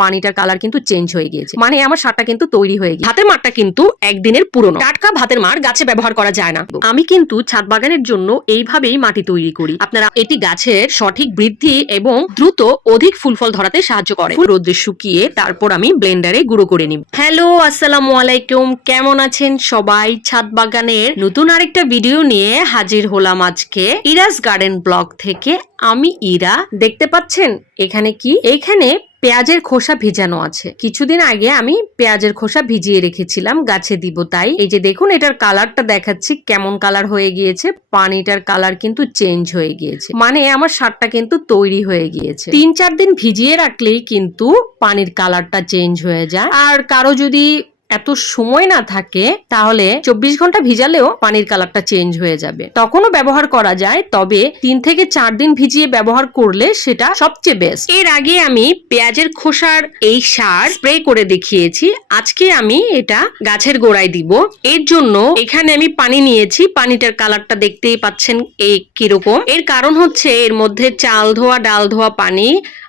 পানিটার colour কিন্তু change হয়ে গিয়েছে। মানে আমার সারটা কিন্তু তৈরি হয়ে গিয়েছে। ভাতের মারটা কিন্তু একদিনের পুরনো। টাটকা ভাতের মার গাছে ব্যবহার করা যায় না। আমি কিন্তু ছাদ বাগানের জন্য এইভাবেই মাটি তৈরি করি। আপনারা এটি গাছের সঠিক বৃদ্ধি এবং দ্রুত অধিক ফুল ফল ধরাতে সাহায্য করে। রোদ্রে শুকিয়ে তারপর আমি ব্লেন্ডারে গুঁড়ো করে নিব। হ্যালো আসসালামু আলাইকুম। কেমন আছেন সবাই? ছাদ বাগানের নতুন আরেকটা ভিডিও নিয়ে হাজির হলাম আজকে। ইরাস গার্ডেন ব্লগ থেকে আমি ইরা, দেখতে পাচ্ছেন? এখানে কি? এখানে পেঁয়াজের খোসা ভিজানো আছে। কিছুদিন আগে আমি পেঁয়াজের খোসা ভিজিয়ে রেখেছিলাম, গাছে দিব তাই। এই যে দেখুন, এটার কালারটা দেখাচ্ছি, কেমন কালার হয়ে গিয়েছে। পানিটার কালার কিন্তু চেঞ্জ হয়ে গিয়েছে। মানে আমার সারটা কিন্তু তৈরি হয়ে গিয়েছে। তিন চার দিন ভিজিয়ে রাখলেই কিন্তু পানির কালারটা চেঞ্জ হয়ে যায়। আর কারও যদি এত সময় না থাকে, তাহলে চব্বিশ ঘণ্টা ভিজালেও পানির কালারটা চেঞ্জ হয়ে যাবে। তখনও ব্যবহার করা যায়, তবে তিন থেকে চার দিন ভিজিয়ে ব্যবহার করলে সেটা সবচেয়ে বেস্ট এর আগে আমি পেঁয়াজের খোসার এই সার স্প্রে করে দেখিয়েছি। আজকে আমি এটা গাছের গোড়ায় দিব। এর জন্য এখানে আমি পানি নিয়েছি। পানিটার কালারটা দেখতেই পাচ্ছেন এই কীরকম। এর কারণ হচ্ছে এর মধ্যে চাল ধোয়া, ডাল ধোয়া পানি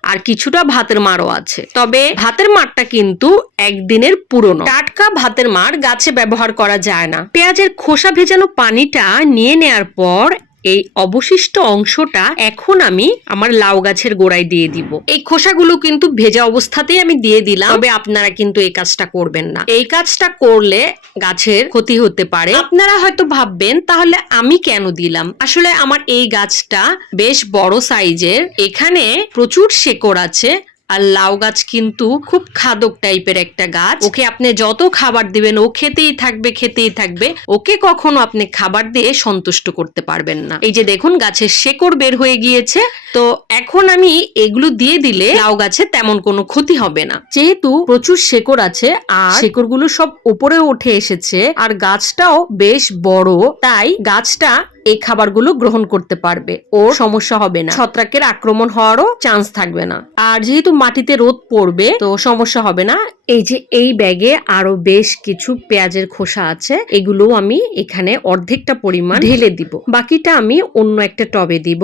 আর কিছুটা ভাতের মারও আছে। তবে ভাতের মারটা কিন্তু একদিনের পুরনো। টাটকা ভাতের মার গাছে ব্যবহার করা যায় না। পেঁয়াজের খোসা ভেজানো পানিটা নিয়ে নেয়ার পর এই অবশিষ্ট অংশটা এখন আমি আমার লাউ গাছের গোড়ায় দিয়ে দিব। এই খোসাগুলো কিন্তু ভেজা অবস্থাতেই আমি দিয়ে দিলাম। তবে আপনারা কিন্তু এই কাজটা করবেন না। এই কাজটা করলে গাছের ক্ষতি হতে পারে। আপনারা হয়তো ভাববেন, তাহলে আমি কেন দিলাম? আসলে আমার এই গাছটা বেশ বড় সাইজের। এখানে প্রচুর শেকড় আছে। আর লাউ গাছ কিন্তু খুব খাদক টাইপের একটা গাছ। ওকে আপনি যত খাবার দিবেন, ও খেতেই থাকবে খেতেই থাকবে। ওকে কখনো আপনি খাবার দিয়ে সন্তুষ্ট করতে পারবেন না। এই যে দেখুন, গাছের শেকড় বের হয়ে গিয়েছে। তো এখন আমি এগুলো দিয়ে দিলে লাউ গাছে তেমন কোনো ক্ষতি হবে না। যেহেতু প্রচুর শেকড় আছে, আর শেকড়গুলো সব উপরে উঠে এসেছে, আর গাছটাও বেশ বড়। তাই গাছটা এই খাবারগুলো গ্রহণ করতে পারবে। ওর সমস্যা হবে না। ছত্রাকের আক্রমণ হওয়ারও চান্স থাকবে না। আর যেহেতু মাটিতে রোদ পড়বে, তো সমস্যা হবে না। এই যে এই ব্যাগে আরও বেশ কিছু পেঁয়াজের খোসা আছে এগুলো আমি এখানে অর্ধেকটা পরিমাণ ঢেলে দিব। বাকিটা আমি অন্য একটা টবে দিব।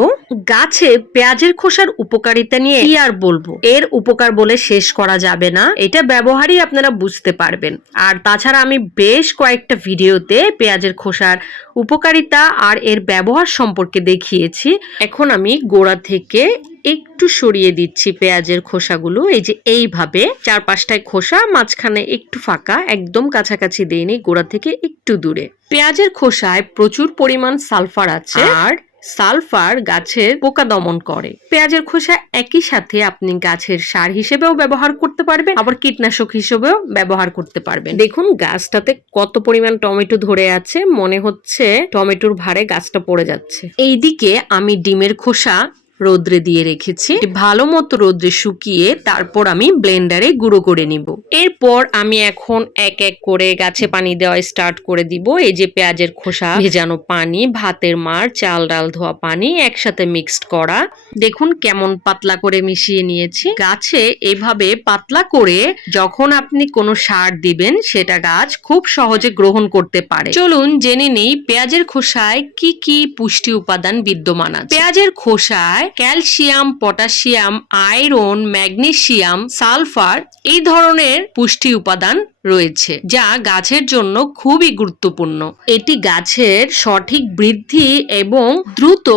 গাছে পেঁয়াজের খোসার উপকারিতা নিয়ে কি আর বলব? এর উপকার বলে শেষ করা যাবে না। এটা ব্যবহারই আপনারা বুঝতে পারবেন। আর তাছাড়া আমি বেশ কয়েকটা ভিডিওতে পেঁয়াজের খোসার উপকারিতা আর এর ব্যবহার সম্পর্কে দেখিয়েছি। এখন আমি গোড়া থেকে একটু সরিয়ে দিচ্ছি পেঁয়াজের খোসাগুলো। এই যে এইভাবে চার পাঁচটায় খোসা, মাঝখানে একটু ফাঁকা, একদম কাছাকাছি দিইনি, গোড়া থেকে একটু দূরে। পেঁয়াজের খোসায় প্রচুর পরিমাণ সালফার আছে। আর সালফার গাছের পোকা দমন করে। পেঁয়াজের খোসা একই সাথে আপনি গাছের সার হিসেবেও ব্যবহার করতে পারবেন, আবার কীটনাশক হিসেবেও ব্যবহার করতে পারবেন। দেখুন, গাছটাতে কত পরিমাণ টমেটো ধরে আছে, মনে হচ্ছে টমেটোর ভারে গাছটা পড়ে যাচ্ছে। এইদিকে আমি ডিমের খোসা রোদ্রে দিয়ে রেখেছি। ভালো মতো রোদ্রে শুকিয়ে তারপর আমি ব্লেন্ডারে গুঁড়ো করে নিব। এরপর আমি এখন এক এক করে গাছে পানি দেওয়া স্টার্ট করে দিব। এই যে পেঁয়াজের খোসা, ভেজানো পানি, ভাতের মার, চাল, ডাল ধোয়া পানি একসাথে মিক্সড করা। দেখুন কেমন পাতলা করে মিশিয়ে নিয়েছি। গাছে এভাবে পাতলা করে যখন আপনি কোনো সার দিবেন, সেটা গাছ খুব সহজে গ্রহণ করতে পারে। চলুন জেনে নেই পেঁয়াজের খোসায় কি কি পুষ্টি উপাদান বিদ্যমান আছে। পেঁয়াজের খোসায় calcium, potassium, iron, magnesium, sulphur এই ধরনের পুষ্টি উপাদান রয়েছে যা গাছের জন্য খুবই গুরুত্বপূর্ণ। এটি গাছের সঠিক বৃদ্ধি এবং দ্রুত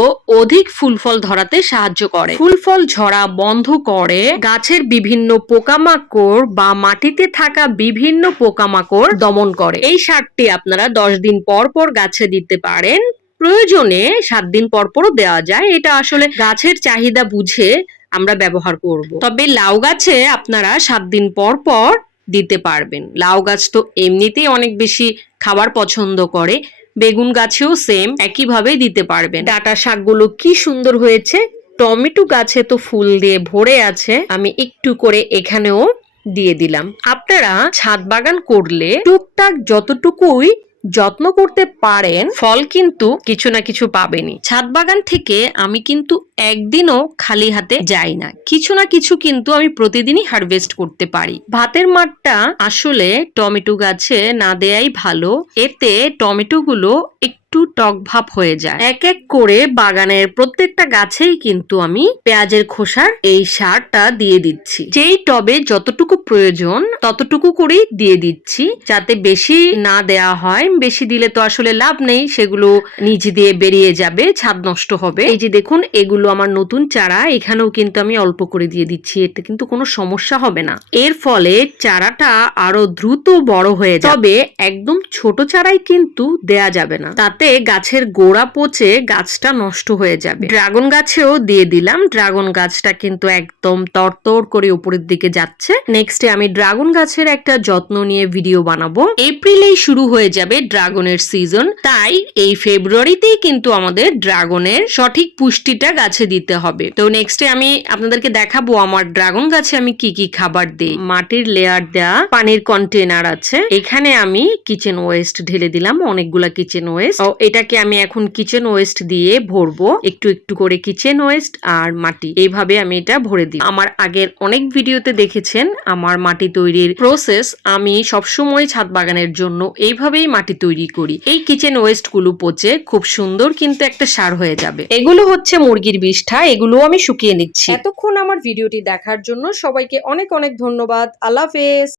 অধিক ফুল ফল ধরাতে সাহায্য করে। ফুল ফল ঝরা বন্ধ করে গাছের বিভিন্ন পোকামাকড় বা মাটিতে থাকা বিভিন্ন পোকামাকড় দমন করে। এই সারটি আপনারা দশ দিন পর পর গাছে দিতে পারেন। প্রয়োজনে সাত দিন পর পরও দেওয়া যায়। এটা আসলে গাছের চাহিদা বুঝে আমরা ব্যবহার করব। তবে লাউ গাছে আপনারা সাত দিন পর পর দিতে পারবেন। লাউ গাছ তো এমনিতেই অনেক বেশি খাবার পছন্দ করে। বেগুন গাছেও সেম একইভাবে দিতে পারবেন। ডাটা শাকগুলো কি সুন্দর হয়েছে। টমেটো গাছে তো ফুল দিয়ে ভরে আছে। আমি একটু করে এখানেও দিয়ে দিলাম। আপনারা ছাদ বাগান করলে টুকটাক যতটুকুই যত্ন করতে পারেন ফল কিন্তু কিছু না কিছু পাবেনই। ছাদ বাগান থেকে আমি কিন্তু একদিনও খালি হাতে যাই না। কিছু না কিছু কিন্তু আমি প্রতিদিনই হারভেস্ট করতে পারি। ভাতের মাঠটা আসলে টমেটো গাছে না দেয়াই ভালো। এতে টমেটো গুলো একটু টক ভাব হয়ে যায়। এক এক করে বাগানের প্রত্যেকটা গাছেই কিন্তু আমি পেঁয়াজের খোসার এই সারটা দিয়ে দিচ্ছি। যেই টবে যতটুকু প্রয়োজন ততটুকু করেই দিয়ে দিচ্ছি। যাতে বেশি না দেয়া হয়, বেশি দিলে তো আসলে লাভ নেই। সেগুলো নিচ দিয়ে বেরিয়ে যাবে, ছাদ নষ্ট হবে। এই যে দেখুন, এগুলো আমার নতুন চারা এখানেও কিন্তু আমি অল্প করে দিয়ে দিচ্ছি, এতে কিন্তু কোনো সমস্যা হবে না। এর ফলে চারাটা আরও দ্রুত বড় হয়ে যাবে একদম ছোট চারাই কিন্তু দেয়া যাবে না। তাতে গাছের গোড়া পচে গাছটা নষ্ট হয়ে যাবে। ড্রাগন গাছেও দিয়ে দিলাম। ড্রাগন গাছটা কিন্তু একদম তরতর করে উপরের দিকে যাচ্ছে। নেক্সটে আমি ড্রাগন গাছের একটা যত্ন নিয়ে ভিডিও বানাবো। এপ্রিলেই শুরু হয়ে যাবে ড্রাগনের সিজন তাই এই ফেব্রুয়ারিতেই কিন্তু আমাদের ড্রাগনের সঠিক পুষ্টিটা গাছে দিতে হবে। তো নেক্সটে আমি আপনাদেরকে দেখাবো আমার ড্রাগন গাছে আমি কি কি খাবার দিই। মাটির লেয়ার দেয়া পানির কন্টেনার আছে। এখানে আমি কিচেন ওয়েস্ট ঢেলে দিলাম, অনেকগুলা কিচেন ওয়েস্ট এটাকে আমি এখন কিচেন ওয়েস্ট দিয়ে ভরবো। একটু একটু করে কিচেন ওয়েস্ট আর মাটি। এইভাবে আমি এটা ভরে দিই। আমার আগের অনেক ভিডিওতে দেখেছেন, আমার মাটি তৈরির প্রসেস আমি সবসময় ছাদ বাগানের জন্য এইভাবেই মাটি তৈরি করি। এই কিচেন ওয়েস্টগুলো পচে খুব সুন্দর কিন্তু একটা সার হয়ে যাবে। এগুলো হচ্ছে মুরগির বিষ্ঠা এগুলো আমি শুকিয়ে নিচ্ছি। এতক্ষণ আমার ভিডিওটি দেখার জন্য সবাইকে অনেক অনেক ধন্যবাদ। আল্লাহ হাফেজ।